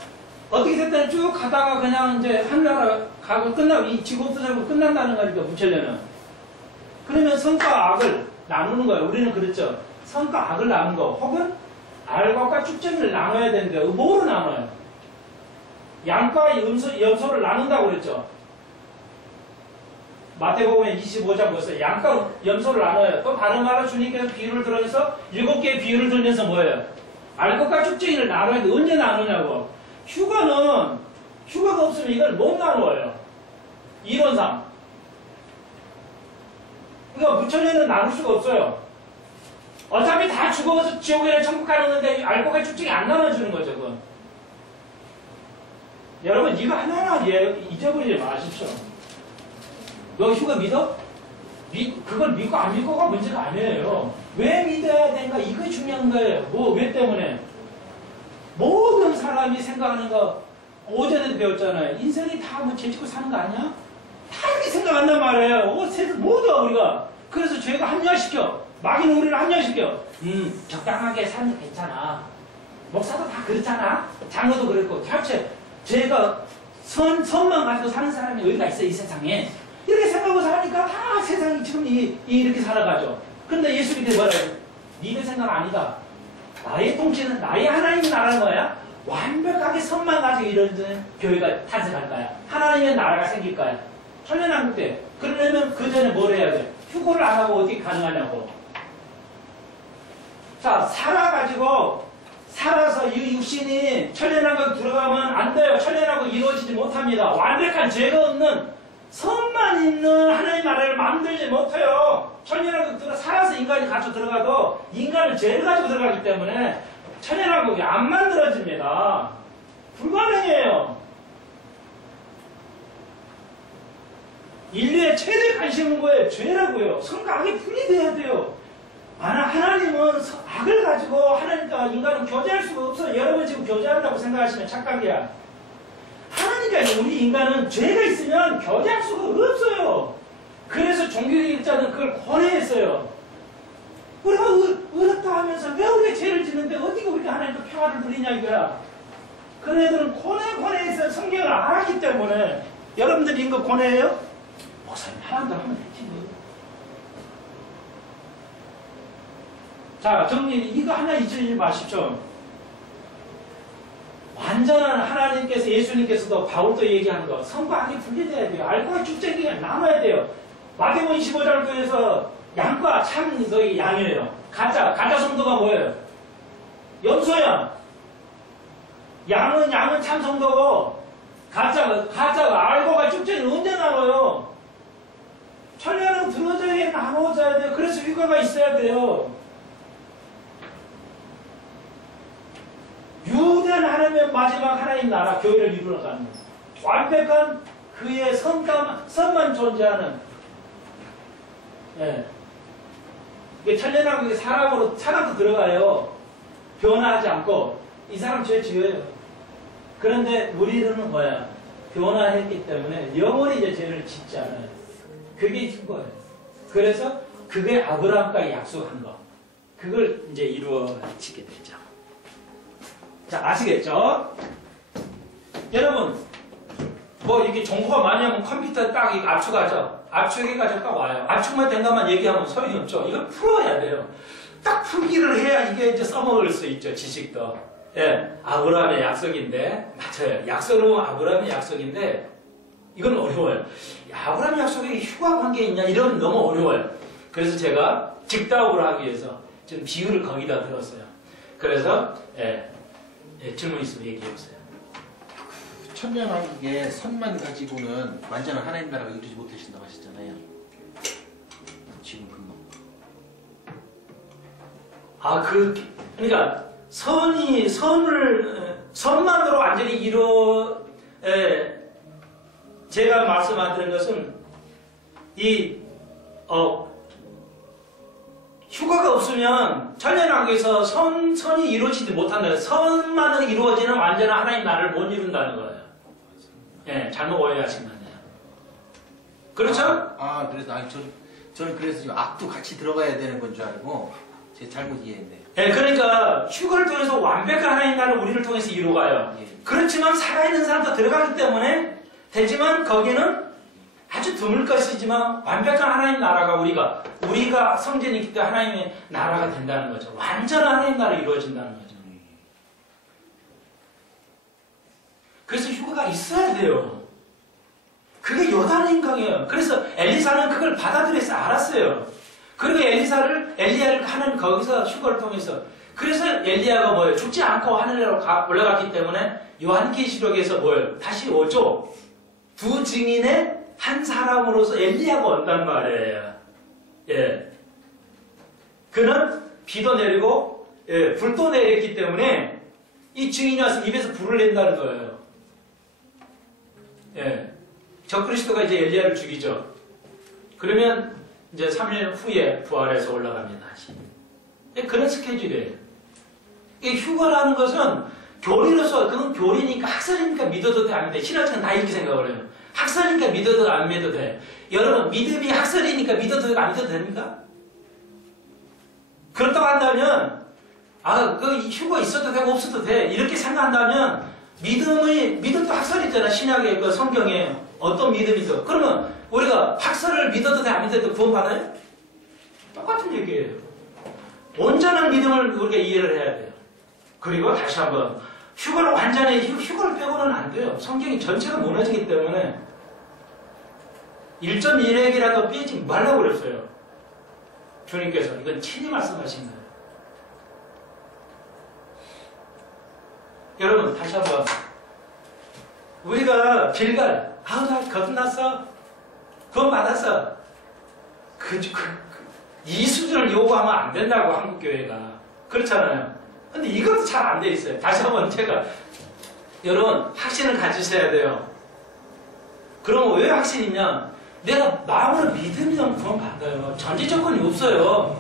어떻게 됐든 쭉 가다가 그냥 이제 한나라 가고 끝나고 이 지구부터 잡고 끝난다는 거니까 무천년은. 그러면 성과 악을 나누는 거예요. 우리는 그랬죠. 성과 악을 나누는 거 혹은 알곡과 축전을 나눠야 되는데 뭐로 나눠요? 양과 염소를 나눈다고 그랬죠. 마태복음에 25장 보세요. 양과 염소를 나눠요. 또 다른 말로 주님께서 비유를 들어서 7개의 비유를 들면서 뭐예요? 알곡과 축전을 나눠야 돼. 언제 나누냐고. 휴가가 없으면 이걸 못 나누어요. 이론상. 그러니까 무천년은 나눌 수가 없어요. 어차피 다 죽어서 지옥이나 천국 가는데 알곡과 축전이 안 나눠주는 거죠. 그건. 여러분 이거 하나하나 잊어버리지 마십시오. 너 휴가 믿어? 그걸 믿고 안 믿고가 문제가 아니에요. 왜 믿어야 되는가? 이거 중요한 거예요. 왜 때문에? 모든 사람이 생각하는 거, 어제도 배웠잖아요. 인생이 다 뭐 죄짓고 사는 거 아니야? 다 이렇게 생각한단 말이에요. 세상 모두 우리가. 그래서 죄가 합리화시켜. 마귀는 우리를 합리화시켜. 적당하게 사는 게 괜찮아. 목사도 다 그렇잖아. 장로도 그랬고. 대체 죄가 선만 가지고 사는 사람이 어디가 있어, 이 세상에. 이렇게 생각하고 사니까 다 세상이 지금 이렇게 살아가죠. 그런데 예수님께서 뭐라 해요? 니네 생각 아니다. 나의 통치는 나의 하나님 나라는 거야. 완벽하게 선만 가지고 이런 교회가 탄생할 거야. 하나님의 나라가 생길 거야. 천년왕국 때. 그러려면 그 전에 뭘 해야 돼? 휴고를 안 하고 어떻게 가능하냐고. 자, 살아서 이 육신이 천년왕국 들어가면 안 돼요. 천년왕국 이루어지지 못합니다. 완벽한 죄가 없는 선만 있는 하나님 나라를 만들지 못해요. 천년왕국 살아서 인간이 가지고 들어가도 인간은 죄를 가지고 들어가기 때문에 천년왕국이 안 만들어집니다. 불가능해요. 인류의 최대 관심은 뭐예요? 죄라고요. 선과 악이 분리돼야 돼요. 하나님은 악을 가지고 하나님과 인간은 교제할 수가 없어요. 여러분 지금 교제한다고 생각하시면 착각이야. 하나님과 우리 인간은 죄가 있으면 교제할 수가 없어요. 그래서 종교개혁자는 그걸 권해했어요. 우리가 어렵다 하면서 왜 우리가 죄를 짓는데 어디가 우리가 하나님과 평화를 누리냐 이거야. 그런 애들은 권해해서 성경을 알았기 때문에. 여러분들이 이거 권해해요? 목사님 하나님도 하면 되지 뭐. 자, 정리, 이거 하나 잊지 마십시오. 완전한 하나님께서, 예수님께서도 바울도 얘기하는 거, 선과 악이 분리돼야 돼요. 알과 죽쟁이가 나눠야 돼요. 마태복음 25장 통해서 양과 참 너희 양이에요. 가짜 성도가 뭐예요? 염소야. 양은 참 성도고, 가짜가 알고가 쭉쭉이 언제 나눠요? 천년은 들어져야 나눠져야 돼요. 그래서 휴가가 있어야 돼요. 유대한 하나님의 마지막 하나님 나라 교회를 이루어가는 거예요. 완벽한 그의 선만 존재하는. 예. 이게 천년왕국에 사람도 들어가요. 변화하지 않고 이 사람 죄 지어요. 그런데 우리는 뭐야? 변화했기 때문에 영원히 이제 죄를 짓지 않아요. 그게 있는 거예요. 그래서 그게 아브라함과 약속한 거. 그걸 이제 이루어지게 되죠. 자, 아시겠죠? 여러분, 뭐 이렇게 정보가 많이 하면 컴퓨터에 딱 압축하죠? 압축해가지고 딱 와요. 압축만 된 것만 얘기하면 소용이 없죠. 이걸 풀어야 돼요. 딱 풀기를 해야 이게 이제 써먹을 수 있죠. 지식도. 예, 아브라함의 약속인데, 맞아요. 약속은 아브라함의 약속인데, 이건 어려워요. 아브라함의 약속에 휴가 관계 있냐? 이러면 너무 어려워요. 그래서 제가 즉답을 하기 위해서 좀 비유를 거기다 들었어요. 그래서, 질문 있으면 얘기해보세요. 천년왕국의 선만 가지고는 완전한 하나님 나라가 이루지 못하신다고 하셨잖아요. 지금 금방. 그러니까 선만으로 완전히 제가 말씀드린 것은 휴가가 없으면 천년왕국에서 선이 이루어지지 못한다. 선만으로 이루어지는 완전한 하나님 나라를 못 이룬다는 거예요. 예, 잘못 오해하신 거 아니에요. 그렇죠? 그래서 저는 그래서 지금 악도 같이 들어가야 되는 건 줄 알고 제가 잘못 이해했네요. 예, 그러니까 휴가를 통해서 완벽한 하나님 나라를 우리를 통해서 이루어가요. 예. 그렇지만 살아있는 사람도 들어가기 때문에 되지만 거기는 아주 드물 것이지만 완벽한 하나님 나라가 우리가 성전이기 때문에 하나님의 나라가 된다는 거죠. 완전한 하나님 나라가 이루어진다는 거죠. 그래서 휴가가 있어야 돼요. 그게 여단의 인강이에요. 그래서 엘리사는 그걸 받아들여서 알았어요. 그리고 엘리야를 하는 거기서 휴가를 통해서. 그래서 엘리야가 뭐예요? 죽지 않고 하늘로 올라갔기 때문에 요한계시록에서 뭐예요? 다시 오죠. 두 증인의 한 사람으로서 엘리야가 온단 말이에요. 예. 그는 비도 내리고, 불도 내렸기 때문에 이 증인이 와서 입에서 불을 낸다는 거예요. 예. 적그리스도가 이제 엘리야를 죽이죠. 그러면 이제 3년 후에 부활해서 올라갑니다. 다시. 그런 스케줄이에요. 이 휴가라는 것은 교리로서 그건 교리니까 학설이니까 믿어도 돼, 안 믿어도 돼. 신학생은 다 이렇게 생각을 해요. 학설이니까 믿어도 돼, 안 믿어도 돼. 여러분 믿음이 학설이니까 믿어도 되고 안 믿어도 됩니까? 그렇다고 한다면 그 휴거 있어도 되고 없어도 돼 이렇게 생각한다면 믿음도 학설이잖아. 신약의 그 성경에 어떤 믿음이죠. 그러면 우리가 학설을 믿어도 돼, 안 믿어도 돼 구원받아요? 똑같은 얘기예요. 온전한 믿음을 우리가 이해를 해야 돼요. 그리고 다시 한번 휴거를 완전히 휴거를 빼고는 안 돼요. 성경이 전체가 무너지기 때문에 1.1핵이라도 빼지 말라고 그랬어요. 주님께서 이건 친히 말씀하신 거예요. 여러분 다시 한번 우리가 길갈 나 거듭났어 구원 받았어 이 수준을 요구하면 안 된다고 한국교회가 그렇잖아요. 근데 이것도 잘 안 돼 있어요. 다시 한번 제가 여러분 확신을 가지셔야 돼요. 그럼 왜 확신이냐? 내가 마음으로 믿으면 구원 받아요. 전제 조건이 없어요.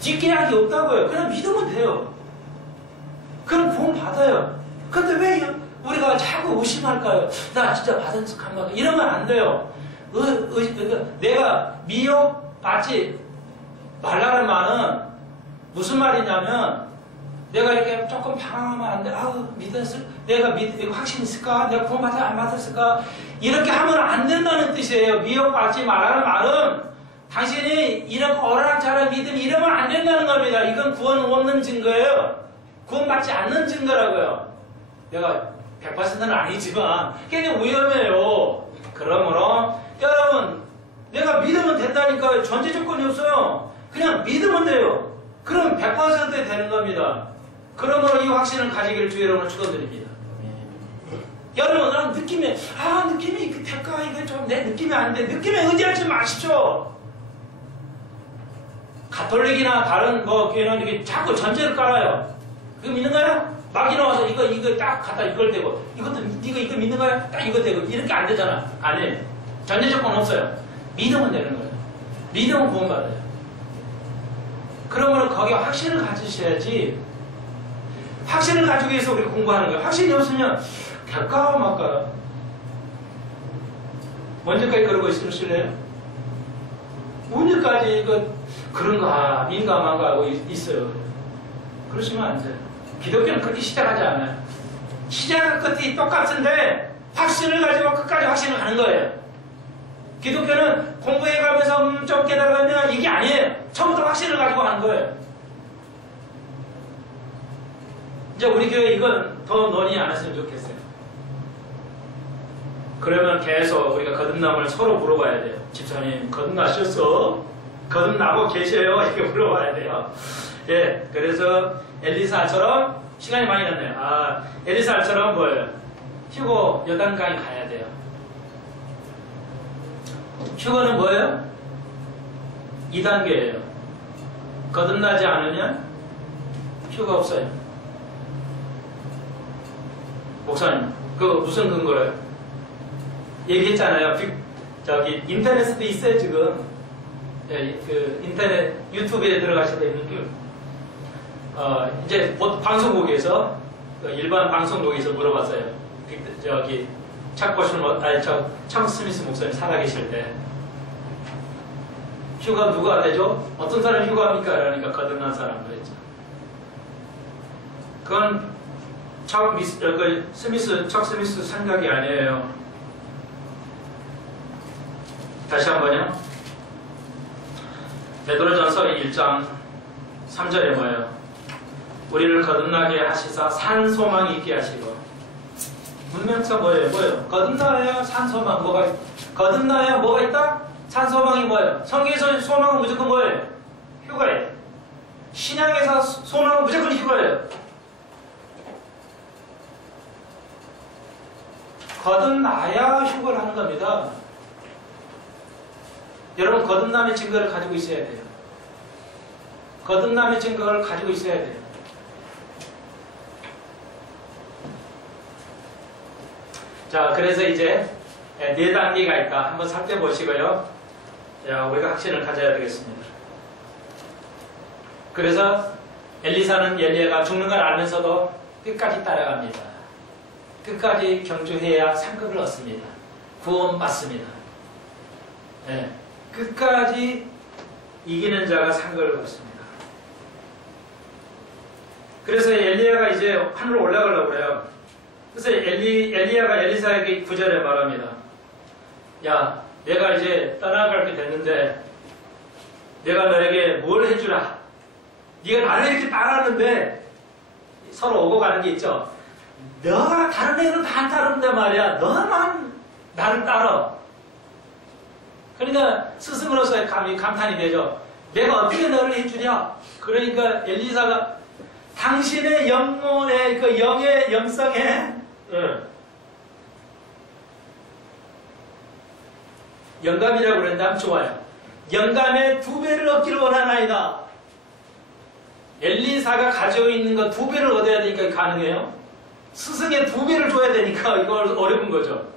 뒷계약이 없다고요. 그냥 믿으면 돼요. 그럼 구원 받아요. 근데 왜 우리가 자꾸 의심할까요? 나 진짜 받은 척 한번 이러면 안 돼요. 내가 미혹받지 말라는 말은 무슨 말이냐면 내가 이렇게 조금 방황하면 안 돼. 내가 확신 있을까? 내가 구원 받아 안 받았을까? 이렇게 하면 안 된다는 뜻이에요. 미혹받지 말라는 말은 당신이 이렇게 오락가락 믿음이 이러면 안 된다는 겁니다. 이건 구원 없는 증거예요. 구원받지 않는 증거라고요. 내가 100%는 아니지만 굉장히 위험해요. 그러므로 여러분 내가 믿으면 된다니까 전제 조건이 없어요. 그냥 믿으면 돼요. 그럼 100% 되는 겁니다. 그러므로 이 확신을 가지기를 주 여러분을 축원드립니다. 여러분 느낌이 될까? 이거 좀 내 느낌이 아닌데 느낌에 의지하지 마십시오. 가톨릭이나 다른 교회는 이렇게 자꾸 전제를 깔아요. 그거 믿는 거야? 막 일어나서 이거 딱 갖다 이걸 대고 이것도 이거 믿는 거야? 딱 이거 대고 이렇게 안 되잖아. 아니에요. 전제 조건 없어요. 믿으면 되는 거예요. 믿으면 구원받아요. 그러면 거기에 확신을 가지셔야지. 확신을 가지기 위해서 우리가 공부하는 거예요. 확신이 없으면 될까 말까. 언제까지 그러고 있으실래요? 언제까지 그런가 민감한가 하고 있어요. 그러시면 안 돼요. 기독교는 그렇게 시작하지 않아요. 시작과 끝이 똑같은데 확신을 가지고 끝까지 확신을 가는 거예요. 기독교는 공부해가면서 좀 깨달으면 이게 아니에요. 처음부터 확신을 가지고 하는 거예요. 이제 우리 교회 이건 더 논의 안 했으면 좋겠어요. 그러면 계속 우리가 거듭남을 서로 물어봐야 돼요. 집사님 거듭나셨어? 거듭나고 계셔요? 이렇게 물어봐야 돼요. 예, 그래서 엘리사처럼 시간이 많이 갔네요. 엘리사처럼 뭐예요? 휴거 여단강에 가야 돼요. 휴거는 뭐예요? 2단계예요. 거듭나지 않으면 휴거 없어요. 목사님, 그거 무슨 근거로요? 얘기했잖아요. 인터넷에도 있어요, 지금. 예, 인터넷, 유튜브에 들어가셔도 있는데, 이제 방송국에서, 일반 방송국에서 물어봤어요. 참 스미스 목사님 살아계실 때. 휴가 누가 되죠? 어떤 사람이 휴가합니까? 그러니까 거듭난 사람 그랬죠. 그건 척 스미스 생각이 아니에요. 다시 한번요. 베드로전서 1장 3절에 뭐예요? 우리를 거듭나게 하시사 산 소망이 있게 하시고. 문명사 뭐예요? 거듭나야 산 소망 거듭나야 뭐가 있다? 산 소망이 뭐예요? 성경에서 소망은 무조건 뭐예요? 휴가예요. 신약에서 소망은 무조건 휴가예요. 거듭나야 휴거를 하는 겁니다. 여러분 거듭남의 증거를 가지고 있어야 돼요. 거듭남의 증거를 가지고 있어야 돼요. 자, 그래서 이제 4단계가 있다. 한번 살펴보시고요. 자, 우리가 확신을 가져야 되겠습니다. 그래서 엘리사는 엘리야가 죽는 걸 알면서도 끝까지 따라갑니다. 끝까지 경주해야 상급을 얻습니다. 구원받습니다. 네. 끝까지 이기는 자가 상급을 받습니다. 그래서 엘리야가 이제 하늘로 올라가려고 그래요. 그래서 엘리야가 엘리사에게 9절에 말합니다. 야, 내가 이제 떠나갈 게 됐는데 내가 너에게 뭘 해주라. 네가 나를 이렇게 따라하는데 서로 오고 가는 게 있죠. 너가 다른 애는 다 안 따르는데 말이야. 너만 나를 따라. 그러니까 스승으로서의 감탄이 되죠. 내가 어떻게 너를 해주냐. 그러니까 엘리사가 당신의 영혼의 그 영의 영성에 영감이라고 그런다면 좋아요. 영감의 2배를 얻기를 원하나이다. 엘리사가 가지고 있는 거 2배를 얻어야 되니까 가능해요. 스승의 2배를 줘야 되니까 이걸 어려운 거죠.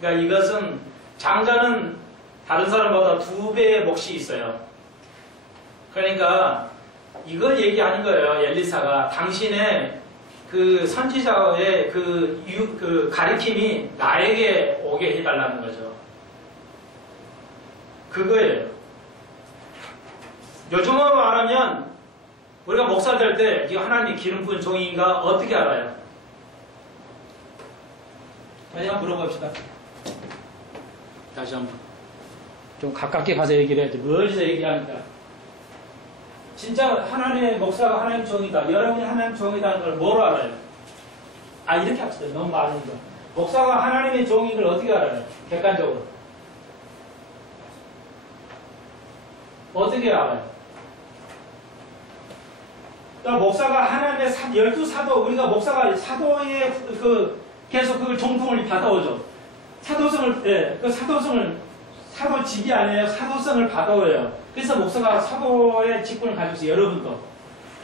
그러니까 이것은 장자는 다른 사람보다 2배의 몫이 있어요. 그러니까 이걸 얘기하는 거예요. 엘리사가 당신의 그 선지자의 그 가르침이 나에게 오게 해달라는 거죠. 그거예요. 요즘으로 말하면 우리가 목사 될 때 하나님이 기름 부은 종인가 어떻게 알아요? 다시 한번 물어봅시다. 다시 한번. 좀 가깝게 가서 얘기를 해야지. 멀리서 얘기하니까. 진짜 하나님의 목사가 하나님 종이다. 여러분이 하나님 종이다는 걸 뭐로 알아요? 이렇게 합시다. 너무 많으니까. 목사가 하나님의 종인 걸 어떻게 알아요? 객관적으로. 어떻게 알아요? 그러니까 목사가 하나님의 12사도, 우리가 목사가 사도의 계속 그걸 정통을 받아오죠. 사도성을, 그 사도직이 아니에요. 사도성을 받아오요. 그래서 목사가 사도의 직분을 가지고 있어요. 여러분도.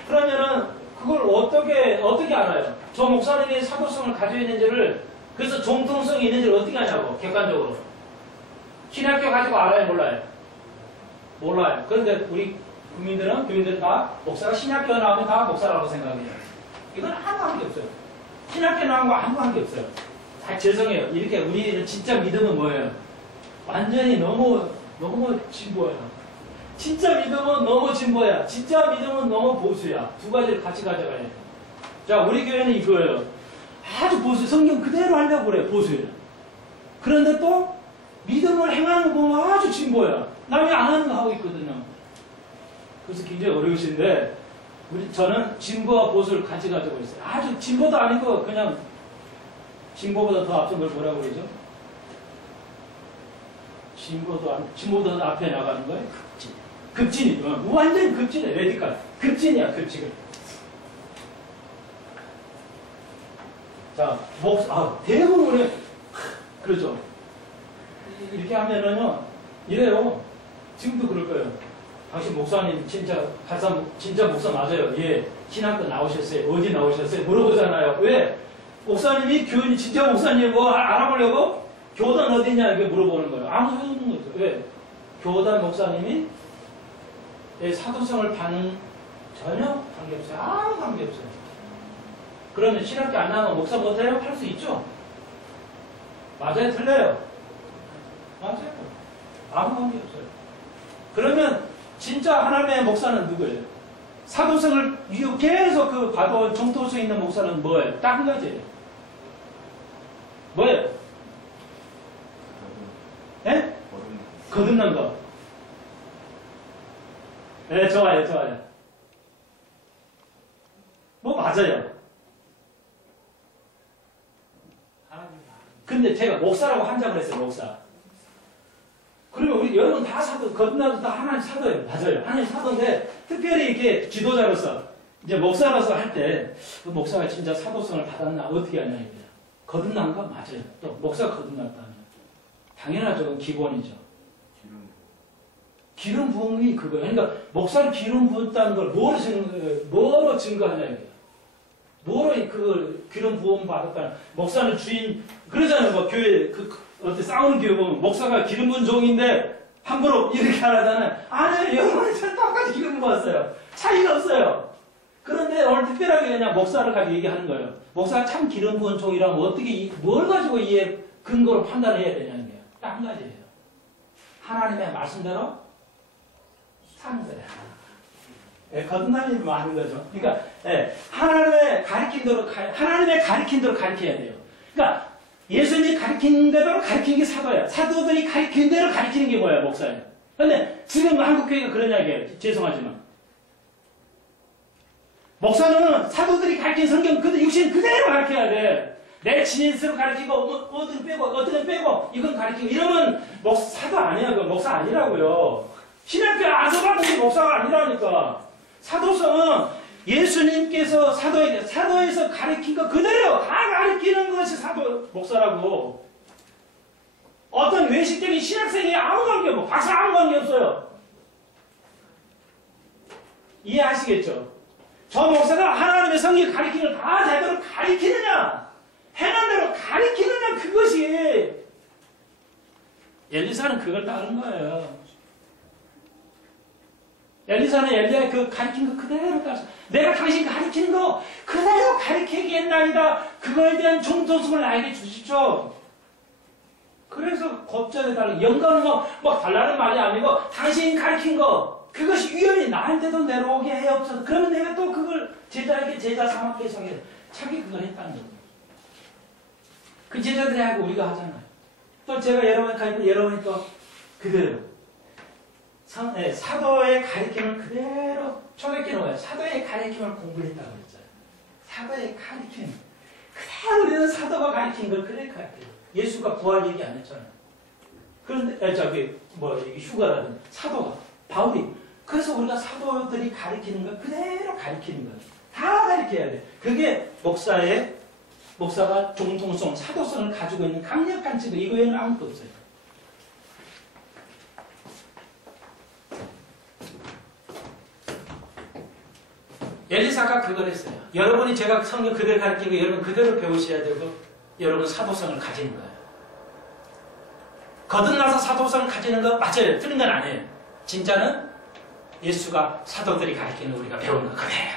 그러면은 그걸 어떻게 알아요? 저 목사님이 사도성을 가지고 있는지를, 그래서 정통성이 있는지를 어떻게 아냐고, 객관적으로. 신학교 가지고 알아요? 몰라요? 몰라요. 그런데 우리 교민들은 다 목사가 신학교 나오면 다 목사라고 생각해요. 이건 아무 한 게 없어요. 신학교 나온 거 아무 한 게 없어요. 다 죄송해요. 이렇게 우리는 진짜 믿음은 뭐예요? 완전히 너무 진보예요. 진짜 믿음은 너무 진보야. 진짜 믿음은 너무 보수야. 두 가지를 같이 가져가야 돼. 자, 우리 교회는 이거예요. 아주 보수, 성경 그대로 하려고 그래요. 보수예요. 그런데 또 믿음을 행하는 거 보면 아주 진보야. 남이 안 하는 거 하고 있거든요. 그래서 굉장히 어려우신데 저는 진보와 보수를 같이 가지고 있어요. 아주 진보도 아니고 그냥 진보보다 더 앞선 걸 뭐라고 그러죠? 진보보다 더 앞에 나가는 거예요? 급진이. 완전히 급진이에요. 레디컬. 급진이야, 급진. 자, 대부분 그렇죠. 이렇게 하면은요, 이래요. 지금도 그럴 거예요. 당신 목사님 진짜 목사 맞아요. 예, 신학교 나오셨어요. 어디 나오셨어요? 물어보잖아요. 왜? 목사님이 교인 진짜 목사님 알아보려고 교단 어디냐 이렇게 물어보는 거예요. 아무 소용없는 거죠. 왜? 교단 목사님이 사도성을 받는 전혀 관계없어요. 아무 관계없어요. 그러면 신학교 안 나오면 목사 못해요? 할 수 있죠. 맞아요? 틀려요? 맞아요. 아무 관계없어요. 그러면 진짜 하나님의 목사는 누구예요? 사도성을 계속 받아온 정토성 있는 목사는 뭐예요? 딱 한 가지예요. 뭐예요? 예? 거듭난 거. 네, 좋아요. 맞아요. 근데 제가 목사라고 한자고 했어요, 목사. 그리고 우리 여러분 다 사도, 거듭나도 다 하나님 사도예요. 맞아요. 하나님 사도인데, 특별히 이렇게 지도자로서, 이제 목사로서 할 때, 그 목사가 진짜 사도성을 받았나, 어떻게 하냐, 이거예요. 거듭난 거 맞아요. 또, 목사가 거듭났다면. 당연하죠. 기본이죠. 기름 부음이 그거예요. 그러니까, 목사를 기름 부었다는 걸 뭐로 증거하냐, 이거예요. 뭐로 기름 부음 받았다는, 목사는 주인, 그러잖아요. 뭐, 교회, 어때 싸우는 교회 보면 목사가 기름 부은 종인데 함부로 이렇게 안 하잖아요. 아니요, 여러분이 똑같이 기름 부었어요. 차이가 없어요. 그런데 오늘 특별하게 그냥 목사를 가지고 얘기하는 거예요. 목사가 참 기름 부은 종이라면 어떻게, 뭘 가지고 이해, 근거로 판단해야 되냐는 게 딱 한 가지예요. 하나님의 말씀대로 사는 거예요. 예, 거듭남이 많은 거죠. 그러니까, 예, 하나님의 가르친 대로 가르쳐야 돼요. 그러니까, 예수님이 가르친 대로 가르치는 게 사도예요. 사도들이 가르친 대로 가르치는 게 뭐예요, 목사예요. 근데 지금 한국교회가 그런 이야기예요. 죄송하지만. 목사는 사도들이 가르친 성경 육신 그대로 가르쳐야 돼. 내 진실로 가르치고 어떤 빼고 어떤 빼고 이건 가르치고 이러면 사도 아니야. 그 목사 아니라고요. 신학교에 안서가는 게 목사가 아니라니까. 사도성은 예수님께서 사도에서 가르친 거 그대로 다 가르치는 것이 사도 목사라고. 어떤 외식적인 신학생이 아무 관계 없고 박사 아무 관계 없어요. 이해하시겠죠? 저 목사가 하나님의 성경 가르치는 걸 다 제대로 가르치느냐, 해놓은 대로 가르치느냐, 그것이 엘리사는 그걸 따른 거예요. 엘리사는 엘리야의 그 가르친 거 그대로 따서 내가 당신 가르치는 거 그대로 가르치겠나이다. 그거에 대한 정도성을 나에게 주십시오. 그래서 겁전에 달라 영광은 뭐 달라는 말이 아니고 당신이 가르친 거 그것이 위험이 나한테도 내려오게 해 없어서 그러면 내가 또 그걸 제자에게 제자 삼아 계속해 자기 그걸 했다는 거예요. 그 제자들이 하고 우리가 하잖아요. 또 제가 여러분이 또 그대로 사도의 가르침을 그대로 초대기는 뭐예요? 사도의 가르침을 공부했다고 그랬잖아요. 사도의 가르침 그대로 우리는 사도가 가르친 걸 그대로 가르쳐요. 예수가 부활 얘기 안 했잖아요. 그런데 휴가라든 사도가 바울이 그래서 우리가 사도들이 가르치는 거 그대로 가르치는 거예요. 다 가르쳐야 돼. 그게 목사가 정통성, 사도성을 가지고 있는 강력한 지도 이거 외에는 아무것도 없어요. 엘리사가 그걸 했어요. 여러분이 제가 성경 그대로 가르치고 여러분 그대로 배우셔야 되고 여러분 사도성을 가지는 거예요. 거듭나서 사도성을 가지는 거 맞아요. 틀린 건 아니에요. 진짜는 예수가 사도들이 가르치는 우리가 배우는 거 그래요.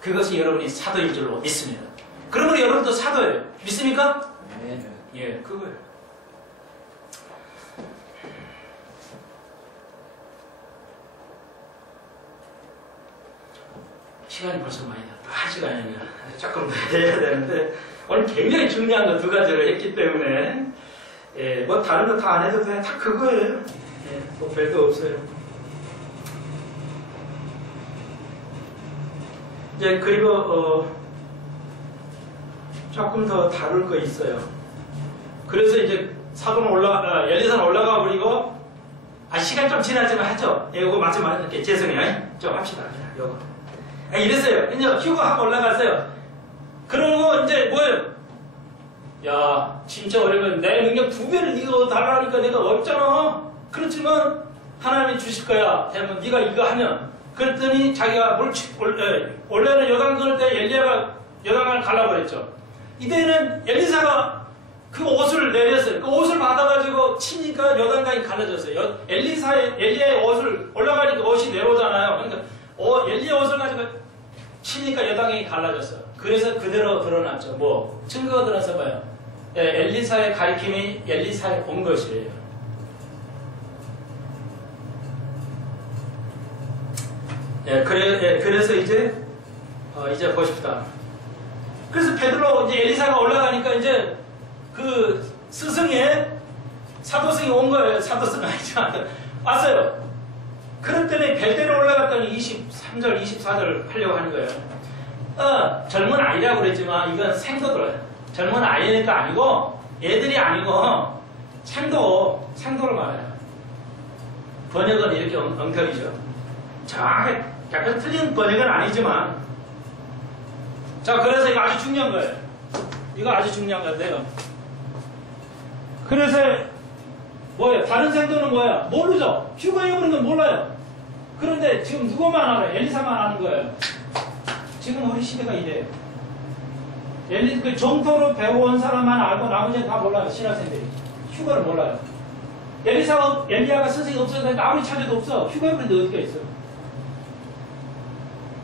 그것이 여러분이 사도일 줄로 믿습니다. 그러면 여러분도 사도예요. 믿습니까? 네. 예, 그거예요. 시간이 벌써 많이 났다. 1시간이면 조금 더 해야 되는데 오늘 굉장히 중요한 거 2가지를 했기 때문에 뭐 다른 거 다 안 해도 돼. 다 그거예요. 뭐 별도 없어요. 이제 그리고 조금 더 다룰 거 있어요. 그래서 이제 사도는 엘리사는 올라가 버리고 시간 좀 지나지만 하죠. 이거 마지막에 이렇게 죄송해요. 좀 합시다. 요거. 이랬어요. 이제 휴가하고 올라갔어요. 그러고 이제 뭐예요? 야, 진짜 어려면 내 능력 2배를 네가 달라니까 내가 어렵잖아. 그렇지만 하나님이 주실 거야. 되면 네가 이거 하면. 그랬더니 자기가 원래는 요단 그럴 때 엘리야가 요단강을 갈라버렸죠. 이때는 엘리사가 그 옷을 내렸어요. 그 옷을 받아가지고 치니까 요단강이 갈라졌어요. 엘리야의 옷을 올라가니까 옷이 내려오잖아요. 그러니까 엘리야 옷을 가지고 치니까 요단강이 갈라졌어요. 그래서 그대로 드러났죠. 뭐 증거가 드러나서 봐요. 엘리사의 가르침이 엘리사에 온 것이에요. 그래서 이제 보십시다. 그래서 베드로 이제 엘리사가 올라가니까 이제 그 스승의 사도성이 온 거예요. 사도성 아니죠. 왔어요. 그랬더니 벨대로 올라갔더니 23절, 24절 하려고 하는 거예요. 젊은 아이라고 그랬지만 이건 생도들. 젊은 아이니까 아니고 애들이 아니고 생도를 말해요. 번역은 이렇게 엉터리죠. 정확히 약간 틀린 번역은 아니지만 자 그래서 이거 아주 중요한 거예요. 이거 아주 중요한 건데요. 그래서 뭐예요? 다른 생도는 뭐야? 모르죠. 휴거해 버린 건 몰라요. 그런데 지금 누구만 알아요? 엘리사만 아는 거예요. 지금 우리 시대가 이래요. 그 정토로 배워온 사람만 알고 나머지는 다 몰라요. 신학생들이. 휴거를 몰라요. 엘리야가 선생이 없었는데 아무리 찾아도 없어. 휴거해 버린데 어디가 있어.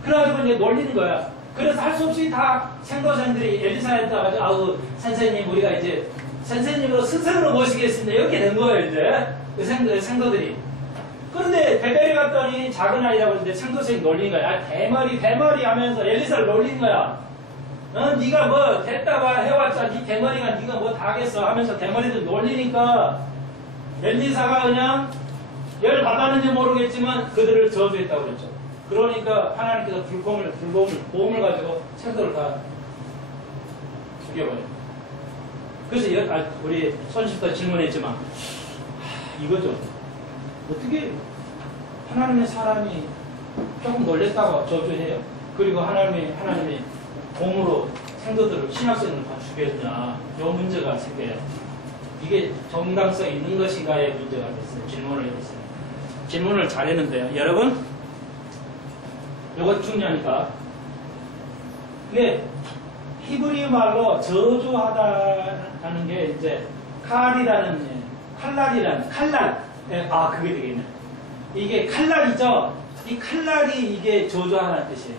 그래가지고 이제 놀리는 거야. 그래서 할 수 없이 다 생도생들이 엘리사한테 와가지고 아우 선생님 우리가 이제 선생님으로 스승으로 모시겠습니다. 이렇게 된 거예요 이제 그 생도들이. 그런데 베델에 갔더니 작은 아이라고 하는데 생도생이 놀린 거야. 아, 대머리 하면서 엘리사를 놀린 거야. 네가 뭐 됐다고 해왔자 네 대머리가 네가 뭐 다 하겠어 하면서 대머리도 놀리니까 엘리사가 그냥 열 받았는지 모르겠지만 그들을 저주했다고 그랬죠. 그러니까 하나님께서 보험을 가지고 생도를 다 죽여버려요. 그래서 우리 손실도 질문했지만 이거죠. 어떻게 하나님의 사람이 조금 놀랬다고 저주해요. 그리고 하나님이 공으로 생도들을 신학생을 다 죽였냐. 이 문제가 생겨요. 이게 정당성 있는 것인가의 문제가 됐어요. 질문을 했어요. 질문을 잘했는데요. 여러분, 이거 중요하니까. 근데 히브리 말로 저주하다라는 게 이제 칼날, 그게 되겠네. 이게 칼날이죠. 이 칼날이 이게 저주하다는 뜻이에요.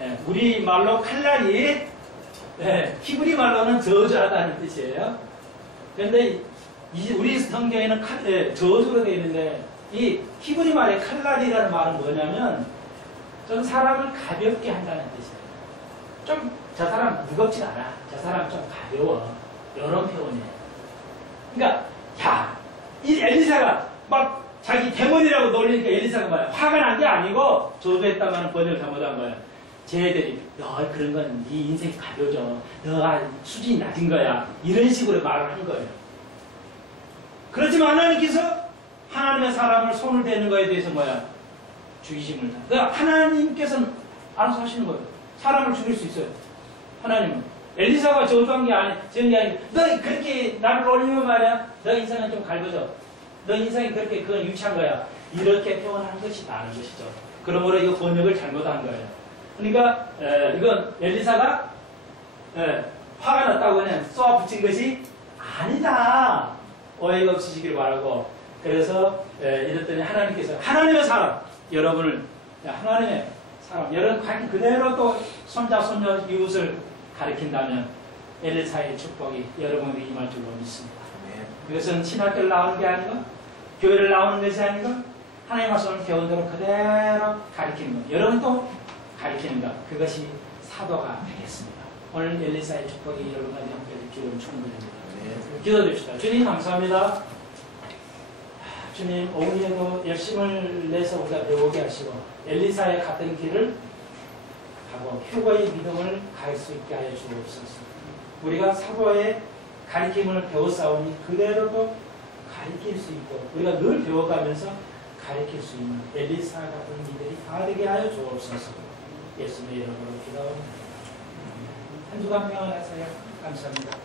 예, 우리 말로 칼날이 히브리 말로는 저주하다는 뜻이에요. 그런데 우리 성경에는 저주로 되어 있는데 이 히브리 말의 칼날이라는 말은 뭐냐면 좀 사람을 가볍게 한다는 뜻이에요. 좀 저 사람 무겁지 않아. 저 사람 좀 가벼워. 이런 표현이에요. 그러니까 이 엘리사가 막 자기 대머리라고 놀리니까 엘리사가 뭐야? 화가 난 게 아니고 저주했다가는 번역을 잘못한 거야. 쟤들이 너 그런 건 네 인생이 가벼워져. 너가 수준이 낮은 거야. 이런 식으로 말을 한 거예요. 그렇지만 하나님께서 하나님의 사람을 손을 대는 거에 대해서 뭐야? 죽이심을 다. 그러니까 하나님께서는 알아서 하시는 거예요. 사람을 죽일 수 있어요. 하나님은. 엘리사가 저주한 게 아니고 너 그렇게 나를 놀리면 말이야. 너 인생은 좀 갈궈져. 너 인생이 그렇게 그건 유치한 거야. 이렇게 표현하는 것이 다른 것이죠. 그러므로 이거 번역을 잘못한 거예요. 그러니까 이건 엘리사가 화가 났다고 그냥 쏘아 붙인 것이 아니다. 오해가 없으시길 바라고. 그래서 이랬더니 하나님께서 하나님의 사람 여러분을 하나님의 사람 여러분 그대로 또 손자 손녀 이웃을 가리킨다면 엘리사의 축복이 여러분에게 임할 줄로 믿습니다. 그것은 신학교를 나오는 게 아니고 교회를 나오는 것이 아니고 하나님의 말씀을 배운 대로 그대로 가리키는 것. 여러분도 가리키는 것. 그것이 사도가 되겠습니다. 오늘 엘리사의 축복이 여러분에게 함께 주기를 축원드립니다. 기도드립시다. 주님 감사합니다. 주님 오늘에도 열심을 내서 우리가 배우게 하시고 엘리사의 갔던 길을 하고 휴거의 믿음을 갈 수 있게 하여 주옵소서. 우리가 사도의 가르침을 배웠사오니 그대로도 가르칠 수 있고 우리가 늘 배워가면서 가르칠 수 있는 엘리사 같은 이들이 다 되게 하여 주옵소서. 예수님의 이름으로 기도합니다. 한 주간 평안하세요. 감사합니다.